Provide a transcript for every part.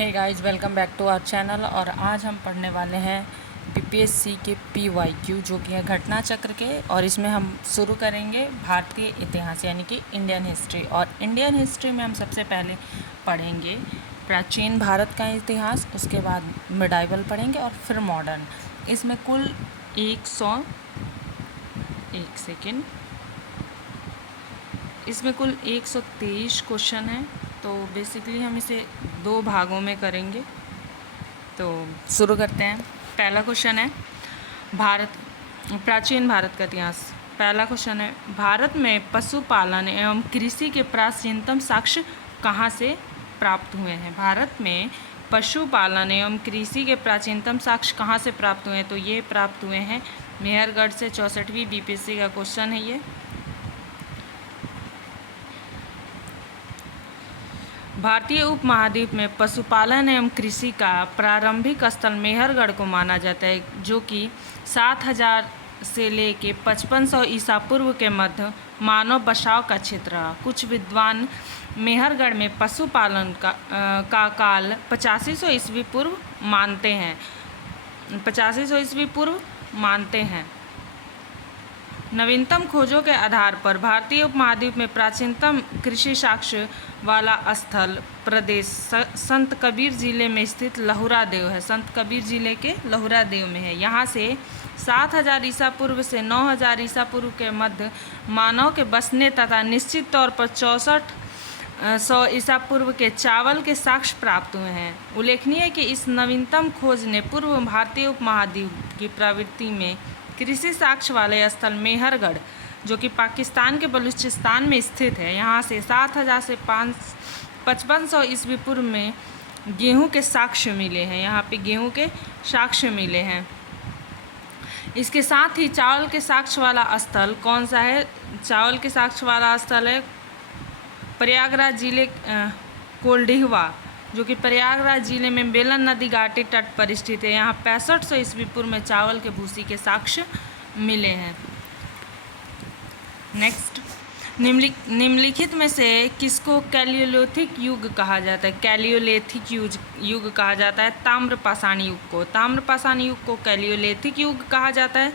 Hey guys, welcome back to our channel. और आज हम पढ़ने वाले हैं बीपीएससी के PYQ जो कि है घटना चक्र के। और इसमें हम शुरू करेंगे भारतीय इतिहास यानी कि इंडियन हिस्ट्री। और इंडियन हिस्ट्री में हम सबसे पहले पढ़ेंगे प्राचीन भारत का इतिहास, उसके बाद मिडाइवल पढ़ेंगे और फिर मॉडर्न। इसमें कुल 123 क्वेश्चन हैं। तो बेसिकली हम इसे 2 भागों में करेंगे। तो शुरू करते हैं। पहला क्वेश्चन है प्राचीन भारत का इतिहास। पहला क्वेश्चन है, भारत में पशुपालन एवं कृषि के प्राचीनतम साक्ष्य कहाँ से प्राप्त हुए हैं? भारत में पशुपालन एवं कृषि के प्राचीनतम साक्ष्य कहाँ से प्राप्त हुए हैं? तो ये प्राप्त हुए हैं मेहरगढ़ से। 64वीं बीपीएससी का क्वेश्चन है ये। भारतीय उपमहाद्वीप में पशुपालन एवं कृषि का प्रारंभिक स्थल मेहरगढ़ को माना जाता है, जो कि 7000 से लेके 5500 ईसा पूर्व के मध्य मानव बसाव का क्षेत्र रहा। कुछ विद्वान मेहरगढ़ में पशुपालन का काल 8500 ईस्वी पूर्व मानते हैं। 8500 ईस्वी पूर्व मानते हैं। नवीनतम खोजों के आधार पर भारतीय उपमहाद्वीप में प्राचीनतम कृषि साक्ष्य वाला स्थल प्रदेश संत कबीर जिले में स्थित लहुरादेव है। संत कबीर जिले के लहुरादेव में है। यहाँ से 7000 ईसा पूर्व से 9000 ईसा पूर्व के मध्य मानव के बसने तथा निश्चित तौर पर 6400 ईसा पूर्व के चावल के साक्ष्य प्राप्त हुए हैं। उल्लेखनीय है कि इस नवीनतम खोज ने पूर्व भारतीय उपमहाद्वीप की प्रवृत्ति में कृषि साक्ष्य वाले स्थल मेहरगढ़, जो कि पाकिस्तान के बलूचिस्तान में स्थित है, यहाँ से 7000 से 5500 ईस्वी पूर्व में गेहूं के साक्ष्य मिले हैं। यहाँ पे गेहूं के साक्ष्य मिले हैं। इसके साथ ही चावल के साक्ष्य वाला स्थल कौन सा है? चावल के साक्ष्य वाला स्थल है प्रयागराज जिले कोल्डिहवा, जो कि प्रयागराज जिले में बेलन नदी घाटी तट पर स्थित है। यहाँ 6500 ईस्वी पूर्व में चावल के भूसी के साक्ष्य मिले हैं। नेक्स्ट, निम्नलिखित में से किसको कैलियोलिथिक युग कहा जाता है? कैलियोलिथिक युग कहा जाता है ताम्रपाषाण युग को। ताम्रपाषाण युग को कैलियोलिथिक युग कहा जाता है।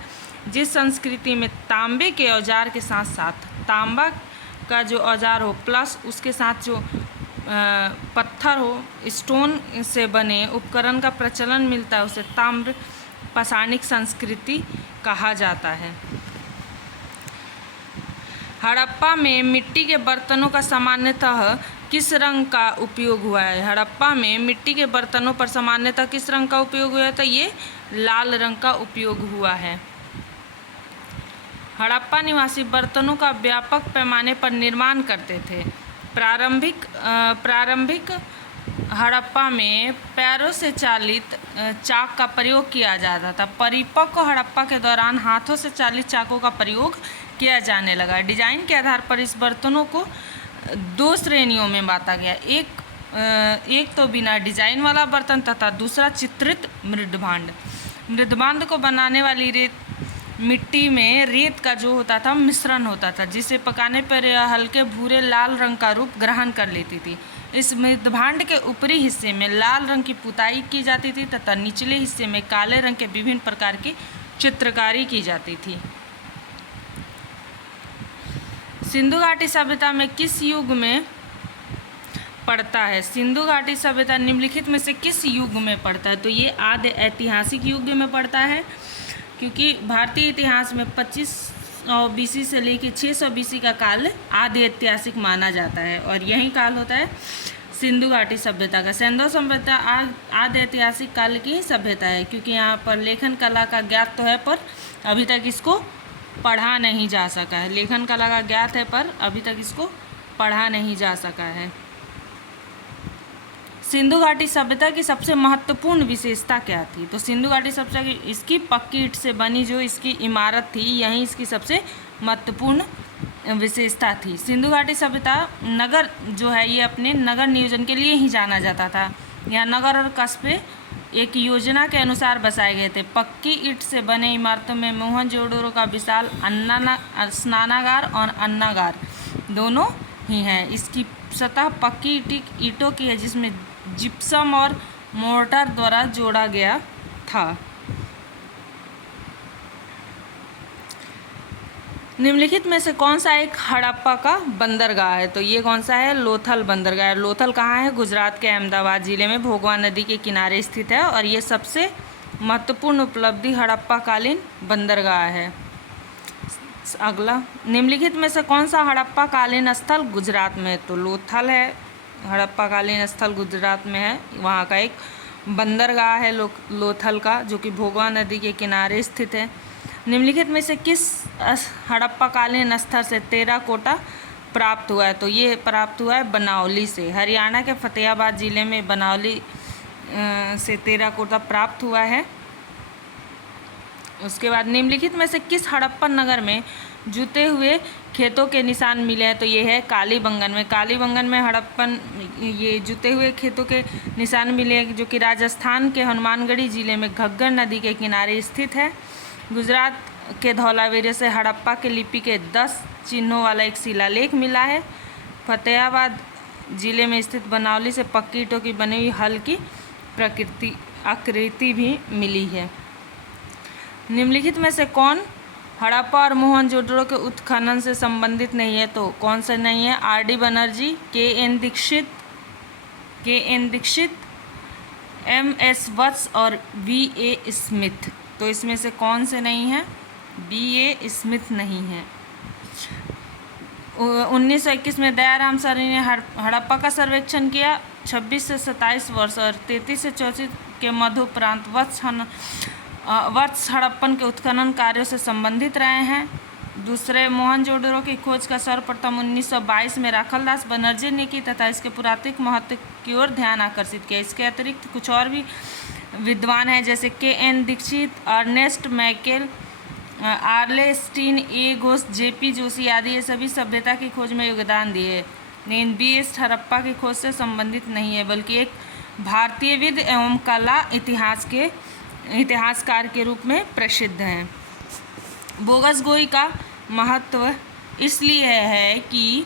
जिस संस्कृति में तांबे के औजार के साथ साथ तांबा का जो औजार हो प्लस उसके साथ जो पत्थर हो, स्टोन से बने उपकरण का प्रचलन मिलता है, उसे ताम्र पाषाणिक संस्कृति कहा जाता है। हड़प्पा में मिट्टी के बर्तनों का सामान्यतः किस रंग का उपयोग हुआ है? हड़प्पा में मिट्टी के बर्तनों पर सामान्यतः किस रंग का उपयोग हुआ है? तो ये लाल रंग का उपयोग हुआ है। हड़प्पा निवासी बर्तनों का व्यापक पैमाने पर निर्माण करते थे। प्रारंभिक हड़प्पा में पैरों से चालित चाक का प्रयोग किया जाता था। परिपक्व हड़प्पा के दौरान हाथों से चालित चाकों का प्रयोग किया जाने लगा। डिजाइन के आधार पर इस बर्तनों को 2 श्रेणियों में बांटा गया। एक तो बिना डिजाइन वाला बर्तन तथा दूसरा चित्रित मृदभांड। मृदभांड को बनाने वाली मिट्टी में रेत का जो होता था मिश्रण होता था, जिसे पकाने पर यह हल्के भूरे लाल रंग का रूप ग्रहण कर लेती थी। इस मृदभांड के ऊपरी हिस्से में लाल रंग की पुताई की जाती थी तथा निचले हिस्से में काले रंग के विभिन्न प्रकार की चित्रकारी की जाती थी। सिंधु घाटी सभ्यता में किस युग में पड़ता है? सिंधु घाटी सभ्यता निम्नलिखित में से किस युग में पड़ता है? तो ये आदि ऐतिहासिक युग में पड़ता है, क्योंकि भारतीय इतिहास में 2500 BC से लेकर 600 BC का काल आदि ऐतिहासिक माना जाता है। और यही काल होता है सिंधु घाटी सभ्यता का। सिंधु सभ्यता आदि ऐतिहासिक काल की सभ्यता है, क्योंकि यहाँ पर लेखन कला का ज्ञात तो है पर अभी तक इसको पढ़ा नहीं जा सका है। लेखन कला का ज्ञात है पर अभी तक इसको पढ़ा नहीं जा सका है। सिंधु घाटी सभ्यता की सबसे महत्वपूर्ण विशेषता क्या थी? तो सिंधु घाटी सभ्यता की इसकी पक्की ईंट से बनी जो इसकी इमारत थी, यही इसकी सबसे महत्वपूर्ण विशेषता थी। सिंधु घाटी सभ्यता नगर जो है ये अपने नगर नियोजन के लिए ही जाना जाता था। यहाँ नगर और कस्बे एक योजना के अनुसार बसाए गए थे। पक्की ईंट से बने इमारतों में मोहनजोदड़ो का विशाल स्नानागार और अन्नागार दोनों ही हैं। इसकी सतह पक्की ईंटों की है, जिसमें जिप्सम और मोर्टार द्वारा जोड़ा गया था। निम्नलिखित में से कौन सा एक हड़प्पा का बंदरगाह है? तो ये कौन सा है? लोथल बंदरगाह। लोथल कहाँ है? गुजरात के अहमदाबाद जिले में भोगवा नदी के किनारे स्थित है और ये सबसे महत्वपूर्ण उपलब्धि हड़प्पा कालीन बंदरगाह है। अगला, निम्नलिखित में से कौन सा हड़प्पा कालीन स्थल गुजरात में है? तो लोथल है, हड़प्पा कालीन स्थल गुजरात में है। वहाँ का एक बंदरगाह है लोथल का, जो कि भोगवा नदी के किनारे स्थित है। निम्नलिखित में से किस हड़प्पा कालीन स्थल से टेराकोटा प्राप्त हुआ है? तो ये प्राप्त हुआ है बनावली से। हरियाणा के फतेहाबाद जिले में बनावली से टेराकोटा प्राप्त हुआ है। उसके बाद निम्नलिखित में से किस हड़प्पन नगर में जुते हुए खेतों के निशान मिले हैं? तो ये है कालीबंगन में। कालीबंगन में हड़प्पन ये जुते हुए खेतों के निशान मिले हैं, जो कि राजस्थान के हनुमानगढ़ी जिले में घग्गर नदी के किनारे स्थित है। गुजरात के धौलावीरे से हड़प्पा के लिपि के 10 चिन्हों वाला एक शिलालेख मिला है। फतेहाबाद जिले में स्थित बनावली से पक्की ईंटों की बनी हुई हल की आकृति भी मिली है। निम्नलिखित में से कौन हड़प्पा और मोहनजोदड़ो के उत्खनन से संबंधित नहीं है? तो कौन सा नहीं है? R D. Banerjee, K N. Dikshit, M S. Vats और बी.ए. स्मिथ। तो इसमें से कौन से नहीं है? बी.ए. स्मिथ नहीं है। 1921 में दयाराम सारणी ने हड़प्पा का सर्वेक्षण किया। 26 से 27 वर्ष और 33 से 34 के मध्योपरांत वत्स हड़प्पन के उत्खनन कार्यों से संबंधित रहे हैं। दूसरे, मोहनजोदड़ो की खोज का सर्वप्रथम 1922 में राखलदास बनर्जी ने की तथा इसके पुरातात्विक महत्व की ओर ध्यान आकर्षित किया। इसके अतिरिक्त कुछ और भी विद्वान हैं, जैसे K N. Dikshit, Ernest Mackay, Aurel Stein, A. Ghosh, J P. Joshi आदि। ये सभी सभ्यता की खोज में योगदान दिए, लेकिन बी.एस. हड़प्पा की खोज से संबंधित नहीं है, बल्कि एक भारतीयविद एवं कला इतिहासकार के रूप में प्रसिद्ध हैं। बोगसगोई का महत्व इसलिए है कि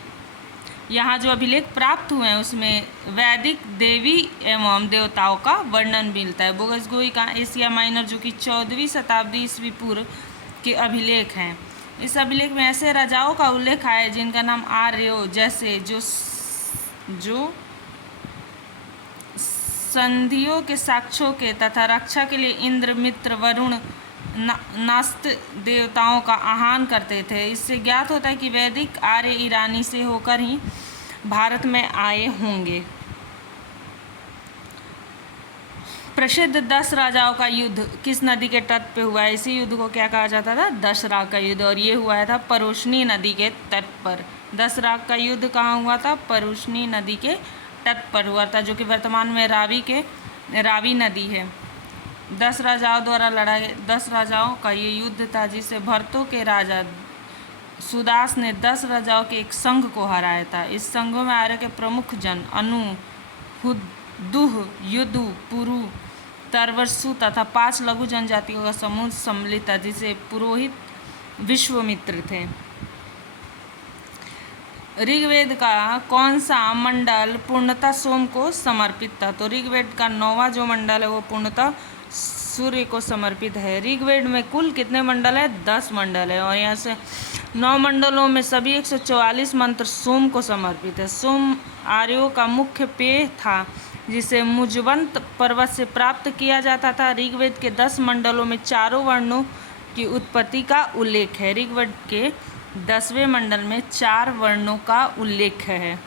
यहाँ जो अभिलेख प्राप्त हुए हैं उसमें वैदिक देवी एवं देवताओं का वर्णन मिलता है। बोगसगोई का एशिया माइनर, जो कि 14वीं शताब्दी ईस्वी पूर्व के अभिलेख हैं। इस अभिलेख में ऐसे राजाओं का उल्लेख है जिनका नाम आर्यो, जैसे जो संधियों के साक्ष्यों के तथा रक्षा के लिए इंद्र, मित्र, वरुण, नास्त देवताओं का आह्वान करते थे। इससे ज्ञात होता है कि वैदिक आर्य ईरानी से होकर ही भारत में आए होंगे। प्रसिद्ध 10 राजाओं का युद्ध किस नदी के तट पे हुआ है? इसी युद्ध को क्या कहा जाता था? दशराग का युद्ध। और ये हुआ था परुष्णी नदी के तट पर। दशराग का युद्ध कहाँ हुआ था? परुष्णी नदी के तट पर हुआ था, जो कि वर्तमान में रावी नदी है। 10 राजाओं द्वारा लड़ाई 10 राजाओं का ये युद्ध था, जिसे भरतों के राजा सुदास ने 10 राजाओं के एक संघ को हराया था। इस संघों में आर्य के प्रमुख जन अनु, हुद्दुह, युदु, पुरु, तरवरसु तथा 5 लघु जनजातियों का समूह सम्मिलित था, जिसे पुरोहित विश्वामित्र थे। ऋग्वेद का कौन सा मंडल पूर्णतः सोम को समर्पित था? तो ऋग्वेद का 9वां जो मंडल है वो पूर्णतः सूर्य को समर्पित है। ऋग्वेद में कुल कितने मंडल है? 10 मंडल है, और यहाँ से 9 मंडलों में सभी 144 मंत्र सोम को समर्पित है। सोम आर्यों का मुख्य पेय था, जिसे मुजवंत पर्वत से प्राप्त किया जाता था। ऋग्वेद के 10 मंडलों में चारों वर्णों की उत्पत्ति का उल्लेख है। ऋग्वेद के 10वें मंडल में 4 वर्णों का उल्लेख है।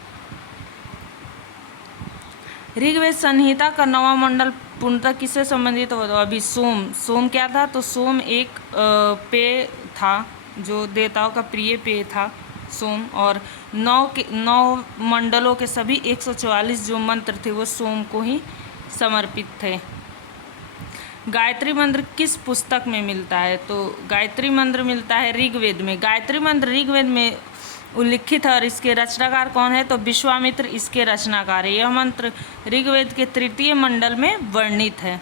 ऋग्वेद संहिता का 9वां मंडल पूर्णतः किससे संबंधित हो? तो अभी सोम क्या था? तो सोम एक पेय था, जो देवताओं का प्रिय पेय था सोम, और 9 मंडलों के सभी 144 जो मंत्र थे वो सोम को ही समर्पित थे। गायत्री मंत्र किस पुस्तक में मिलता है? तो गायत्री मंत्र मिलता है ऋग्वेद में। गायत्री मंत्र ऋग्वेद में उल्लिखित है और इसके रचनाकार कौन है? तो विश्वामित्र इसके रचनाकार है। यह मंत्र ऋग्वेद के 3 मंडल में वर्णित है।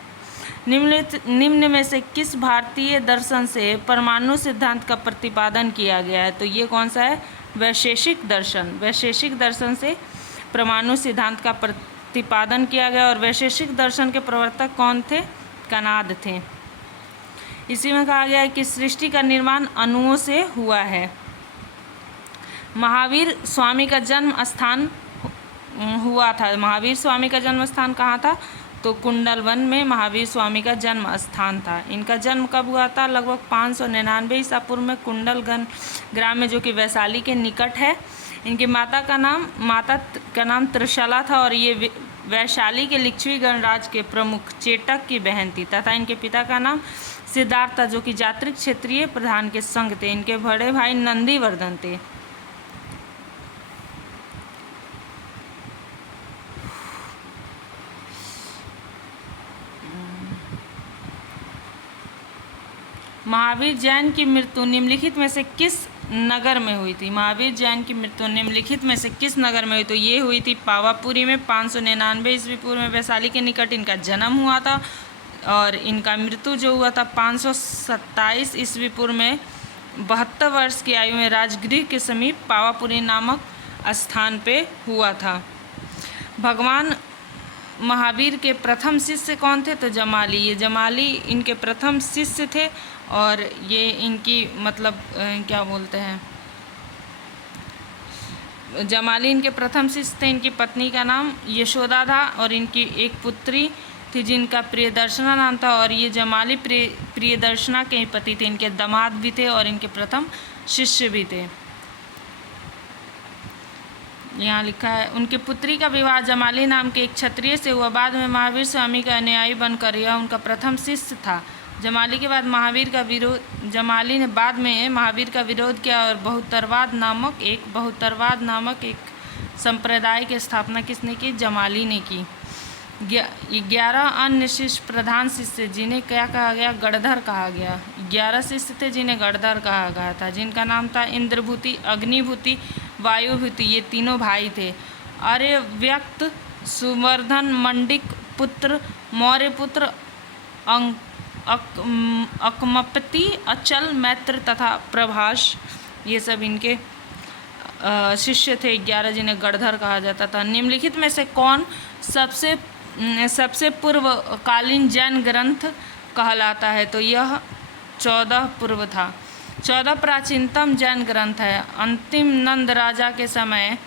निम्न में से किस भारतीय दर्शन से परमाणु सिद्धांत का प्रतिपादन किया गया है? तो ये कौन सा है? वैशेषिक दर्शन। वैशेषिक दर्शन से परमाणु सिद्धांत का प्रतिपादन किया गया। और वैशेषिक दर्शन के प्रवर्तक कौन थे? कणाद थे। इसी में कहा गया है कि सृष्टि का निर्माण अणुओं से हुआ है। महावीर स्वामी का जन्म स्थान हुआ था। महावीर स्वामी का जन्म स्थान कहाँ था? तो कुंडलवन में महावीर स्वामी का जन्म स्थान था। इनका जन्म कब हुआ था? लगभग 599 ईसा पूर्व में कुंडलगन ग्राम में, जो कि वैशाली के निकट है। इनकी माता का नाम त्रिशला था और ये वैशाली के लिच्छवी गणराज के प्रमुख चेटक की बहन थी तथा इनके पिता का नाम सिद्धार्थ था, जो कि जात्रिक क्षेत्रीय प्रधान के संग थे। इनके बड़े भाई नंदीवर्धन थे। महावीर जैन की मृत्यु निम्नलिखित में से किस नगर में हुई थी? महावीर जैन की मृत्यु निम्नलिखित में से किस नगर में हुई? तो ये हुई थी पावापुरी में। 599 ईस्वी पूर्व में वैशाली के निकट इनका जन्म हुआ था और इनका मृत्यु जो हुआ था 527 ईस्वी पूर्व में 72 वर्ष की आयु में राजगृह के समीप पावापुरी नामक स्थान पे हुआ था। भगवान महावीर के प्रथम शिष्य कौन थे? तो जमाली। ये जमाली इनके प्रथम शिष्य थे और ये इनकी मतलब क्या बोलते हैं, जमाली इनके प्रथम शिष्य थे। इनकी पत्नी का नाम यशोदा था और इनकी एक पुत्री थी जिनका प्रियदर्शना नाम था और ये जमाली प्रियदर्शना के ही पति थे। इनके दामाद भी थे और इनके प्रथम शिष्य भी थे। यहाँ लिखा है उनकी पुत्री का विवाह जमाली नाम के एक क्षत्रिय से हुआ। बाद में महावीर स्वामी का अनुयायी बनकर यह उनका प्रथम शिष्य था। जमाली के बाद जमाली ने बाद में महावीर का विरोध किया और बहुतरवाद नामक एक संप्रदाय की स्थापना किसने की? जमाली ने की। 11 अन्य शिष्य प्रधान शिष्य जिन्हें क्या कहा गया? गणधर कहा गया। 11 शिष्य थे जिन्हें गणधर कहा गया था, जिनका नाम था इंद्रभूति, अग्निभूति, वायुभूति। ये तीनों भाई थे। आर्यव्यक्त, सुवर्धन, मंडिक पुत्र, मौर्य पुत्र, अकमपति, अचल, मैत्र तथा प्रभाष, ये सब इनके शिष्य थे 11 जिन्हें गणधर कहा जाता था। निम्नलिखित में से कौन सबसे पूर्वकालीन जैन ग्रंथ कहलाता है? तो यह 14 पूर्व था। 14 प्राचीनतम जैन ग्रंथ है। अंतिम नंद राजा के समय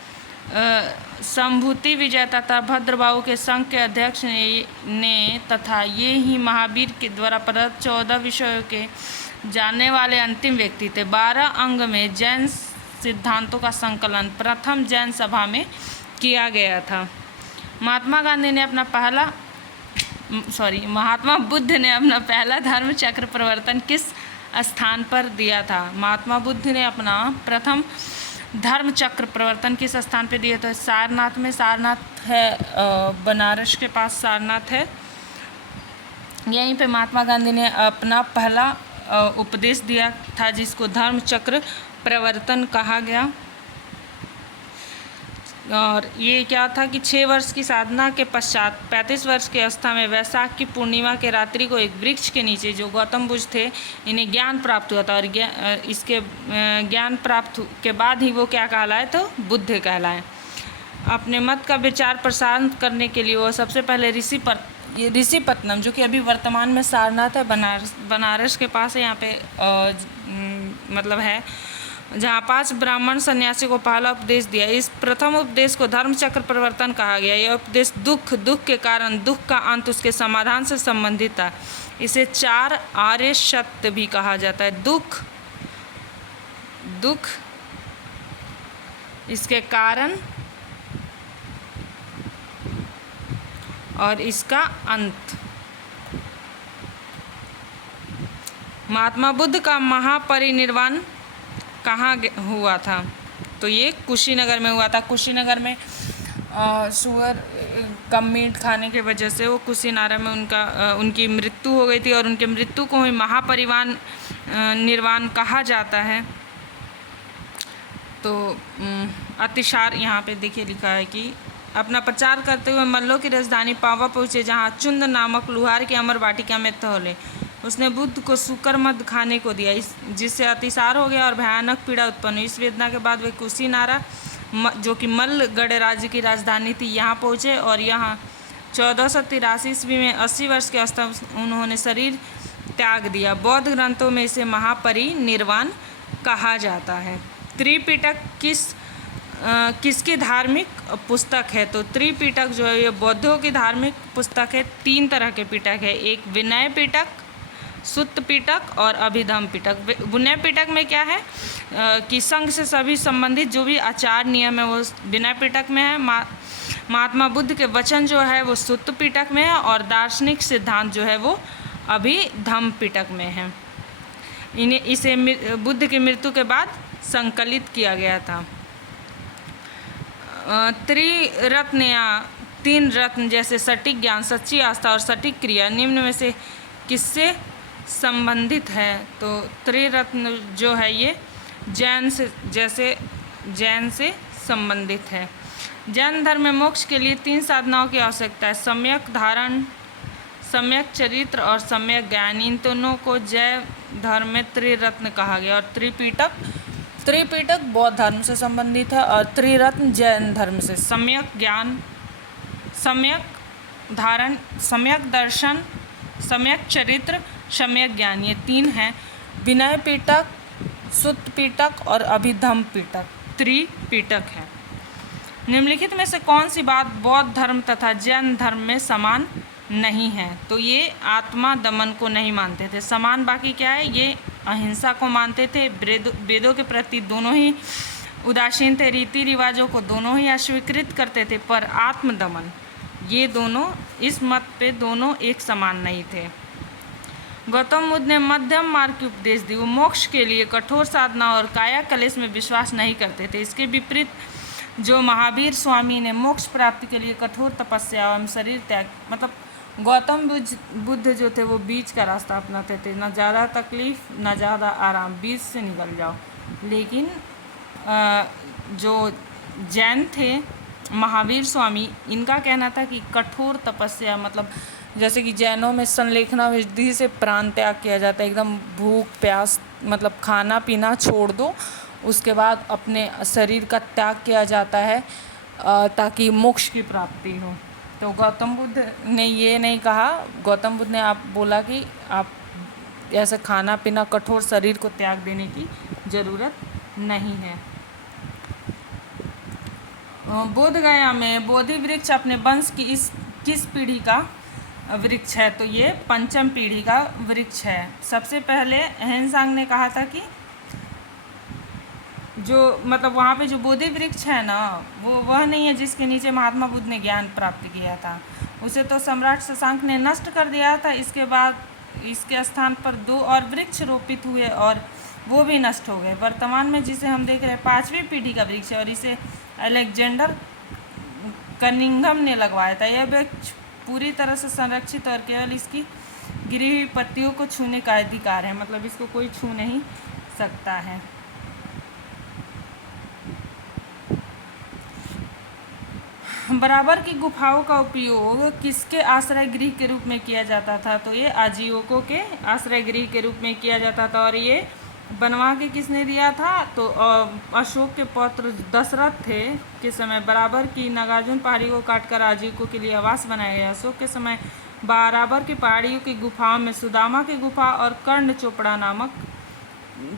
संभूति विजय तथा भद्रबाहु के संघ के अध्यक्ष ने तथा ये ही महावीर के द्वारा प्रदत्त 14 विषयों के जानने वाले अंतिम व्यक्ति थे। 12 अंग में जैन सिद्धांतों का संकलन प्रथम जैन सभा में किया गया था। महात्मा बुद्ध ने अपना पहला धर्म चक्र प्रवर्तन किस स्थान पर दिया था? महात्मा बुद्ध ने अपना प्रथम धर्म चक्र प्रवर्तन किस स्थान पर दिया था? सारनाथ में। सारनाथ है बनारस के पास सारनाथ है। यहीं पे महात्मा गांधी ने अपना पहला उपदेश दिया था जिसको धर्म चक्र प्रवर्तन कहा गया। और ये क्या था कि 6 वर्ष की साधना के पश्चात 35 वर्ष की अवस्था में वैशाख की पूर्णिमा के रात्रि को एक वृक्ष के नीचे जो गौतम बुद्ध थे इन्हें ज्ञान प्राप्त हुआ था और इसके ज्ञान प्राप्त के बाद ही वो क्या कहलाए? तो बुद्ध कहलाए। अपने मत का विचार प्रसार करने के लिए वो सबसे पहले ऋषिपत्तनम, जो कि अभी वर्तमान में सारनाथ है, बनारस के पास है, यहाँ पे मतलब है, जहाँ 5 ब्राह्मण सन्यासी को पहला उपदेश दिया। इस प्रथम उपदेश को धर्म चक्र प्रवर्तन कहा गया। यह उपदेश दुख के कारण दुख का अंत उसके समाधान से संबंधित था। इसे 4 आर्य सत्य भी कहा जाता है। दुख इसके कारण और इसका अंत। महात्मा बुद्ध का महापरिनिर्वाण कहाँ हुआ था? तो ये कुशीनगर में हुआ था। कुशीनगर में सुअर कम मीट खाने की वजह से वो कुशीनगर में उनकी मृत्यु हो गई थी और उनके मृत्यु को ही निर्वाण कहा जाता है। तो अतिसार यहाँ पे देखिए लिखा है कि अपना प्रचार करते हुए मल्लों की राजधानी पावा पहुँचे, जहाँ चुंद नामक लुहार की अमर वाटिका में तोले। उसने बुद्ध को सूकर मद खाने को दिया, जिससे अतिसार हो गया और भयानक पीड़ा उत्पन्न हुई। इस वेदना के बाद वे कुशीनारा जो कि मल्ल गणराज्य की राजधानी थी, यहाँ पहुँचे और यहाँ 1483 ईस्वी में 80 वर्ष के अवस्था में उन्होंने शरीर त्याग दिया। बौद्ध ग्रंथों में इसे महापरिनिर्वाण कहा जाता है। त्रिपिटक किसकी धार्मिक पुस्तक है? तो त्रिपिटक जो है ये बौद्धों की धार्मिक पुस्तक है। 3 तरह के पिटक है, एक विनय पिटक, सुत्त पिटक और अभिधम्म पिटक। विनय पिटक में क्या है कि संघ से सभी संबंधित जो भी आचार नियम है वो विनय पिटक में है। महात्मा बुद्ध के वचन जो है वो सुत्त पिटक में है और दार्शनिक सिद्धांत जो है वो अभिधम्म पिटक में है। इसे बुद्ध की मृत्यु के बाद संकलित किया गया था। त्रिरत्न या 3 रत्न जैसे सटीक ज्ञान, सच्ची आस्था और सटीक क्रिया निम्न में से किससे संबंधित है? तो त्रिरत्न जो है ये जैन से संबंधित है। जैन धर्म में मोक्ष के लिए 3 साधनाओं की आवश्यकता है, सम्यक धारण, सम्यक चरित्र और सम्यक ज्ञान। इन दोनों को जैन धर्म में त्रिरत्न कहा गया। और त्रिपिटक बौद्ध धर्म से संबंधित है और त्रिरत्न जैन धर्म से। सम्यक ज्ञान, सम्यक धारण, सम्यक दर्शन, सम्यक चरित्र, सम्यक ज्ञान, ये 3 हैं। विनय पिटक, सुत्त पिटक और अभिधम्म पिटक त्रिपिटक है। निम्नलिखित में से कौन सी बात बौद्ध धर्म तथा जैन धर्म में समान नहीं है? तो ये आत्मा दमन को नहीं मानते थे। समान बाकी क्या है? ये अहिंसा को मानते थे। वेदों के प्रति दोनों ही उदासीन थे, रीति रिवाजों को दोनों ही अस्वीकृत करते थे। पर आत्मदमन, ये दोनों इस मत पे दोनों एक समान नहीं थे। गौतम बुद्ध ने मध्यम मार्ग की उपदेश दी। वो मोक्ष के लिए कठोर साधना और काया कलेश में विश्वास नहीं करते थे। इसके विपरीत जो महावीर स्वामी ने मोक्ष प्राप्ति के लिए कठोर तपस्या एवं शरीर त्याग, मतलब गौतम बुद्ध जो थे वो बीच का रास्ता अपनाते थे, ना ज़्यादा तकलीफ ना ज़्यादा आराम, बीच से निकल जाओ। लेकिन जो जैन थे महावीर स्वामी, इनका कहना था कि कठोर तपस्या, मतलब जैसे कि जैनों में संलेखना विधि से प्राण त्याग किया जाता है, एकदम भूख प्यास, मतलब खाना पीना छोड़ दो, उसके बाद अपने शरीर का त्याग किया जाता है ताकि मोक्ष की प्राप्ति हो। तो गौतम बुद्ध ने ये नहीं कहा। गौतम बुद्ध ने आप बोला कि आप ऐसे खाना पीना कठोर शरीर को त्याग देने की ज़रूरत नहीं है। बोध गया में बोधि वृक्ष अपने वंश की किस पीढ़ी का वृक्ष है? तो ये 5वीं पीढ़ी का वृक्ष है। सबसे पहले अहिंसांग ने कहा था कि जो मतलब वहाँ पे जो बोधि वृक्ष है ना, वो वह नहीं है जिसके नीचे महात्मा बुद्ध ने ज्ञान प्राप्त किया था। उसे तो सम्राट शशांक ने नष्ट कर दिया था। इसके बाद इसके स्थान पर 2 और वृक्ष रोपित हुए और वो भी नष्ट हो गए। वर्तमान में जिसे हम देख रहे हैं 5वीं पीढ़ी का वृक्ष है और इसे अलेक्जेंडर कनिंघम ने लगवाया था। यह वृक्ष पूरी तरह से संरक्षित और केवल इसकी गिरी हुई पत्तियों को छूने का अधिकार है, मतलब इसको कोई छू नहीं सकता है। बराबर की गुफाओं का उपयोग किसके आश्रय गृह के रूप में किया जाता था? तो ये आजीविकों के आश्रय गृह के रूप में किया जाता था। और ये बनवा के किसने दिया था? तो अशोक के पौत्र दशरथ थे के समय बराबर की नागार्जुन पहाड़ी को काटकर आजीविकों के लिए आवास बनाया गया। अशोक के समय बराबर की पहाड़ियों की गुफाओं में सुदामा की गुफा और कर्ण चोपड़ा नामक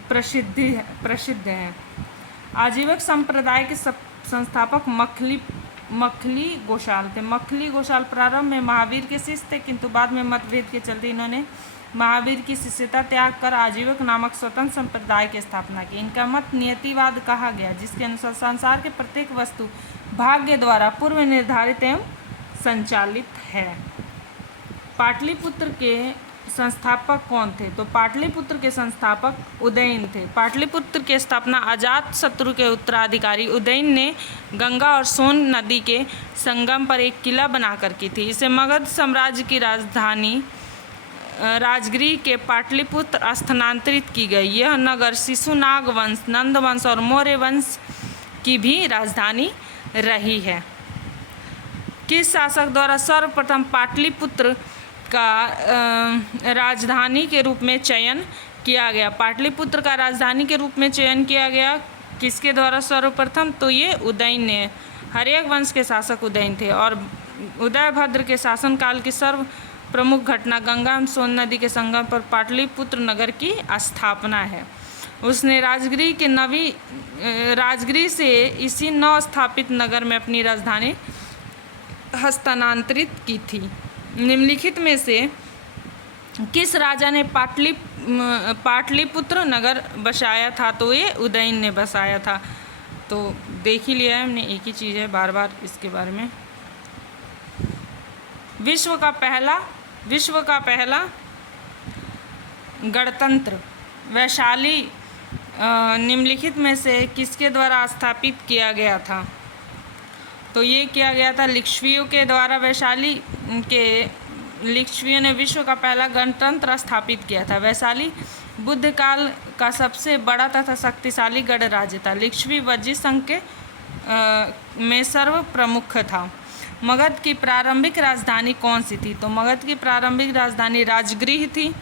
प्रसिद्ध हैं। आजीविक संप्रदाय के संस्थापक मखली गोशाल थे। मखली गोशाल प्रारंभ में महावीर के शिष्य थे, किंतु बाद में मतभेद के चलते इन्होंने महावीर की शिष्यता त्याग कर आजीविक नामक स्वतंत्र संप्रदाय की स्थापना की। इनका मत नियतिवाद कहा गया, जिसके अनुसार संसार के प्रत्येक वस्तु भाग्य द्वारा पूर्व निर्धारित एवं संचालित है। पाटलिपुत्र के संस्थापक कौन थे? तो पाटलिपुत्र के संस्थापक उदयन थे। पाटलिपुत्र की स्थापना अजातशत्रु के उत्तराधिकारी उदयन ने गंगा और सोन नदी के संगम पर एक किला बनाकर की थी। इसे मगध साम्राज्य की राजधानी राजगृह के पाटलिपुत्र स्थानांतरित की गई। यह नगर शिशुनाग वंश, नंद वंश और मौर्य वंश की भी राजधानी रही है। किस शासक द्वारा सर्वप्रथम पाटलिपुत्र का राजधानी के रूप में चयन किया गया? पाटलिपुत्र का राजधानी के रूप में चयन किया गया किसके द्वारा सर्वप्रथम? तो ये उदयन ने, हर्यक वंश के शासक उदयन थे। और उदयभद्र के शासनकाल की सर्व प्रमुख घटना गंगा एवं सोन नदी के संगम पर पाटलिपुत्र नगर की स्थापना है। उसने राजगिरी से इसी नव स्थापित नगर में अपनी राजधानी हस्तांतरित की थी। निम्नलिखित में से किस राजा ने पाटलिपुत्र नगर बसाया था? तो ये उदयन ने बसाया था। तो देख ही लिया है हमने, एक ही चीज़ है, बार बार इसके बारे में। विश्व का पहला गणतंत्र वैशाली निम्नलिखित में से किसके द्वारा स्थापित किया गया था? तो ये किया गया था लिच्छवियों के द्वारा। लिच्छवियों ने विश्व का पहला गणतंत्र स्थापित किया था। वैशाली बुद्ध काल का सबसे बड़ा तथा शक्तिशाली गणराज्य था। लिच्छवी वज्जी संघ के में सर्व प्रमुख था। मगध की प्रारंभिक राजधानी कौन सी थी? तो मगध की प्रारंभिक राजधानी राजगृह थी।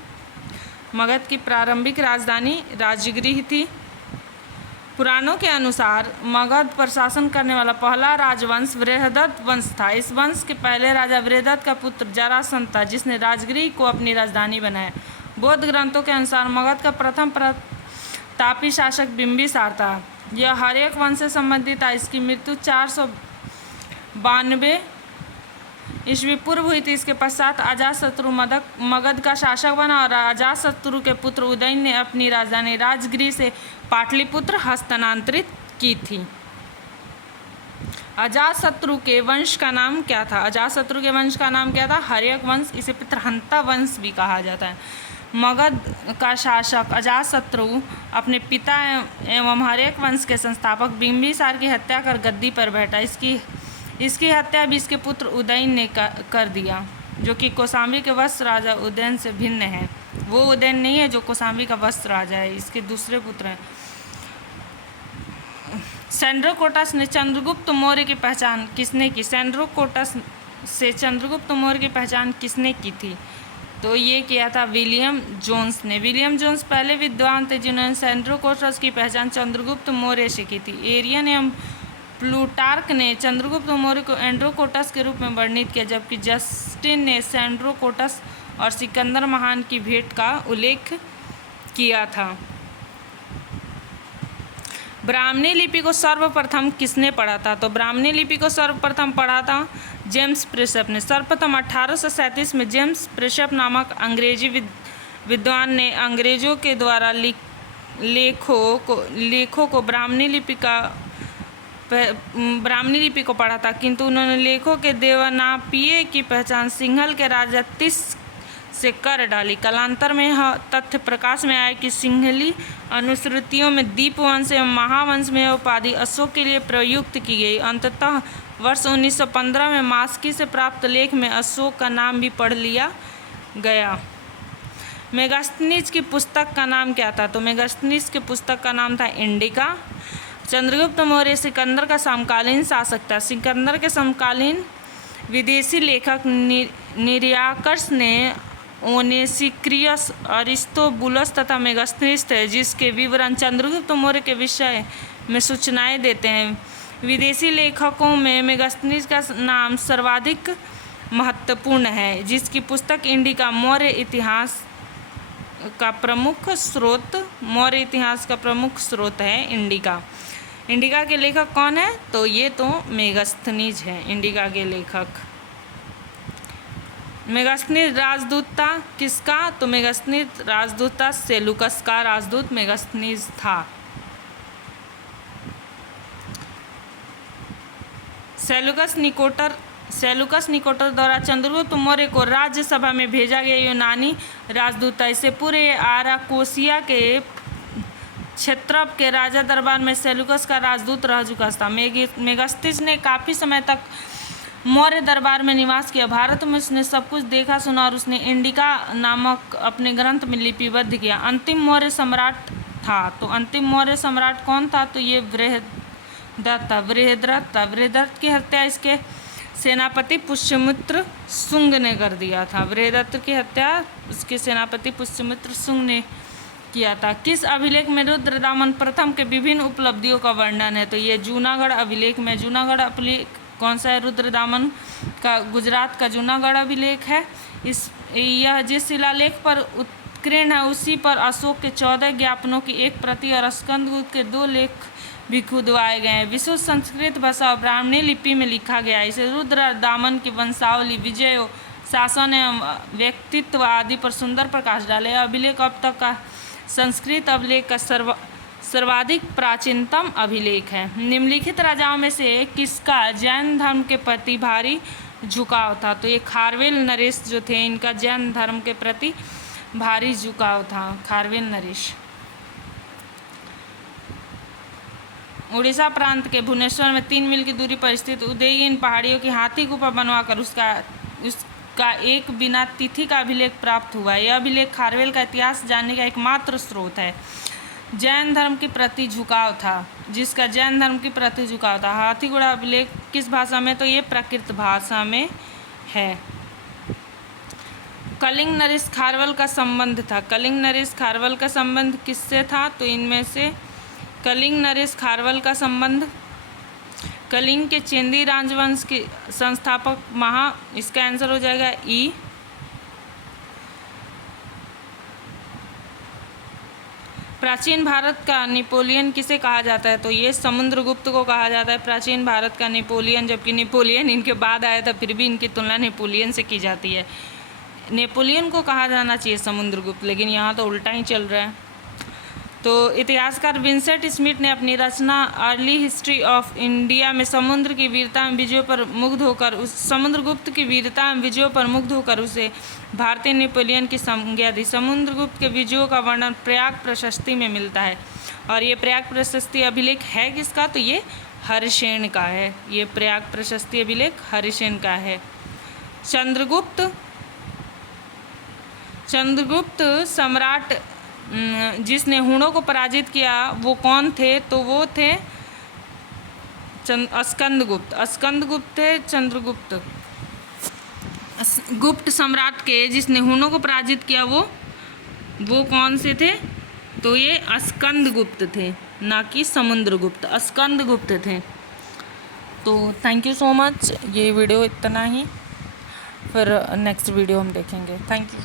मगध की प्रारंभिक राजधानी राजगृह थी। पुराणों के अनुसार मगध पर शासन करने वाला पहला राजवंश वृहदत्त वंश था। इस वंश के पहले राजा वृहदत्त का पुत्र जरासंध था, जिसने राजगृह को अपनी राजधानी बनाया। बौद्ध ग्रंथों के अनुसार मगध का प्रथम प्रतापी शासक बिंबिसार था। यह हर्यक वंश से संबंधित था। इसकी मृत्यु 492 ईस्वी पूर्व हुई थी। इसके पश्चात अजातशत्रु मगध का शासक बना और अजातशत्रु के पुत्र उदयन ने अपनी राजधानी राजगृह से पाटलिपुत्र हस्तांतरित की थी। अजातशत्रु के वंश का नाम क्या था? अजातशत्रु के वंश का नाम क्या था? हर्यक वंश। इसे पितृहंता वंश भी कहा जाता है। मगध का शासक अजातशत्रु अपने पिता एवं हर्यक वंश के संस्थापक बिंबिसार की हत्या कर गद्दी पर बैठा। इसकी हत्या भी इसके पुत्र उदयन ने कर दिया, जो कि कौशाम्बी के वत्स राजा उदयन से भिन्न है। वो उदयन नहीं है जो कौशाम्बी का वत्स राजा है, इसके दूसरे पुत्र हैं। सेंड्रोकोटस ने चंद्रगुप्त मौर्य की पहचान किसने की? सेंड्रोकोटस से चंद्रगुप्त मौर्य की पहचान किसने की थी? तो ये किया था विलियम जोन्स ने। विलियम जोन्स पहले विद्वान थे जिन्होंने सेंड्रोकोटस की पहचान चंद्रगुप्त मौर्य से की थी। एरियन एवं प्लूटार्क ने चंद्रगुप्त मौर्य को एंड्रोकोटस के रूप में वर्णित किया, जबकि जस्टिन ने सेंड्रोकोटस और सिकंदर महान की भेंट का उल्लेख किया था। ब्राह्मणी लिपि को सर्वप्रथम किसने पढ़ा था? तो ब्राह्मणी लिपि को सर्वप्रथम पढ़ा था जेम्स प्रिसेप ने। सर्वप्रथम 1837 में जेम्स प्रिसेप नामक अंग्रेजी विद्वान ने अंग्रेजों के द्वारा लेखों को ब्राह्मणी लिपि को पढ़ा था, किंतु उन्होंने लेखों के देवनापिये की पहचान सिंहल के राजा तिस से कर डाली। कालांतर में यह तथ्य प्रकाश में आया कि सिंहली अनुश्रुतियों में दीपवंश एवं महावंश में उपाधि अशोक के लिए प्रयुक्त की गई। अंततः वर्ष 1915 में मास्की से प्राप्त लेख में अशोक का नाम भी पढ़ लिया गया। मेगास्थनीज की पुस्तक का नाम क्या था? तो मेगास्थनीज की पुस्तक का नाम था इंडिका। चंद्रगुप्त मौर्य सिकंदर का समकालीन शासक था। सिकंदर के समकालीन विदेशी लेखक निरियाकस ने ओनेसिक्रियस, अरिस्तोबुलस तथा मेगास्थनीज थे, जिसके विवरण चंद्रगुप्त मौर्य के विषय में सूचनाएं देते हैं। विदेशी लेखकों में मेगास्थनीज का नाम सर्वाधिक महत्वपूर्ण है, जिसकी पुस्तक इंडिका मौर्य इतिहास का प्रमुख स्रोत है। इंडिका के लेखक कौन है? तो ये तो मेगास्थनीज है इंडिका के लेखक। मेगास्थनीज राजदूत था किसका? तो मेगास्थनीज राजदूत था सेलुकस का राजदूत मेगास्थनीज था। सेलुकस निकोटर द्वारा चंद्रगुप्त मौर्य को राज्यसभा में भेजा गया यूनानी राजदूत था। इससे पूरे आराकोसिया के क्षेत्र के राजा दरबार में सेलुकस का राजदूत रह चुका था। मेगास्थनीज ने काफ़ी समय तक मौर्य दरबार में निवास किया। भारत में उसने सब कुछ देखा सुना और उसने इंडिका नामक अपने ग्रंथ में लिपिबद्ध किया। अंतिम मौर्य सम्राट था। तो अंतिम मौर्य सम्राट कौन था? तो ये बृहद्रथ की हत्या इसके सेनापति पुष्यमित्र शुंग ने कर दिया था। बृहद्रथ की हत्या उसके सेनापति पुष्यमित्र शुंग ने किया था। किस अभिलेख में रुद्रदामन प्रथम के विभिन्न उपलब्धियों का वर्णन है? तो ये जूनागढ़ अभिलेख में। जूनागढ़ अभिलेख कौन सा है? रुद्रदामन का गुजरात का जूनागढ़ अभिलेख है। यह जिस शिलालेख पर उत्कीर्ण है उसी पर अशोक के 14 ज्ञापनों की एक प्रति और स्कंदगुप्त के 2 लेख भी खुदवाए गए हैं। विशुद्ध संस्कृत भाषा और ब्राह्मणी लिपि में लिखा गया है। इसे रुद्रदामन की वंशावली, विजयों, शासन एवं व्यक्तित्व आदि पर सुंदर प्रकाश डाले। यह अभिलेख अब तक का संस्कृत अभिलेख का सर्वाधिक प्राचीनतम अभिलेख है। निम्नलिखित राजाओं में से किसका जैन धर्म के प्रति भारी झुकाव था? तो ये खारवेल नरेश जो थे, इनका जैन धर्म के प्रति भारी झुकाव था। खारवेल नरेश। उड़ीसा प्रांत के भुवनेश्वर में 3 मील की दूरी पर स्थित उदयगिरी इन पहाड़ियों की हाथी गुफा बनवाकर उसका एक बिना तिथि का अभिलेख प्राप्त हुआ। यह अभिलेख खारवेल का इतिहास जानने का एकमात्र स्रोत है। जैन धर्म के प्रति झुकाव था, जिसका जैन धर्म के प्रति झुकाव था। हाथीगुड़ा अभिलेख किस भाषा में? तो ये प्राकृत भाषा में है। कलिंग नरेश खारवेल का संबंध था। कलिंग नरेश खारवेल का संबंध किससे था? तो इनमें से कलिंग नरेश खारवेल का संबंध कलिंग के चेंदी राजवंश के संस्थापक इसका आंसर हो जाएगा ई। प्राचीन भारत का नेपोलियन किसे कहा जाता है? तो ये समुद्रगुप्त को कहा जाता है प्राचीन भारत का नेपोलियन, जबकि नेपोलियन इनके बाद आया था, फिर भी इनकी तुलना नेपोलियन से की जाती है। नेपोलियन को कहा जाना चाहिए समुद्रगुप्त, लेकिन यहाँ तो उल्टा ही चल रहा है। तो इतिहासकार विंसेंट स्मिथ ने अपनी रचना अर्ली हिस्ट्री ऑफ इंडिया में समुद्र की वीरता में विजयों पर मुग्ध होकर समुद्रगुप्त की वीरता में विजयों पर मुग्ध होकर उसे भारतीय नेपोलियन की संज्ञा दी। समुद्रगुप्त के विजयों का वर्णन प्रयाग प्रशस्ति में मिलता है। और ये प्रयाग प्रशस्ति अभिलेख है किसका? तो ये हरिसेन का है। ये प्रयाग प्रशस्ति अभिलेख हरिसेन का है। चंद्रगुप्त सम्राट जिसने हुणों को पराजित किया वो कौन थे? तो वो थे स्कंदगुप्त। स्कंदगुप्त थे चंद्रगुप्त। गुप्त सम्राट के जिसने हुणों को पराजित किया वो कौन से थे? तो ये स्कंदगुप्त थे, ना कि समुद्रगुप्त। स्कंदगुप्त थे। तो थैंक यू सो मच। ये वीडियो इतना ही, फिर नेक्स्ट वीडियो हम देखेंगे। Thank you.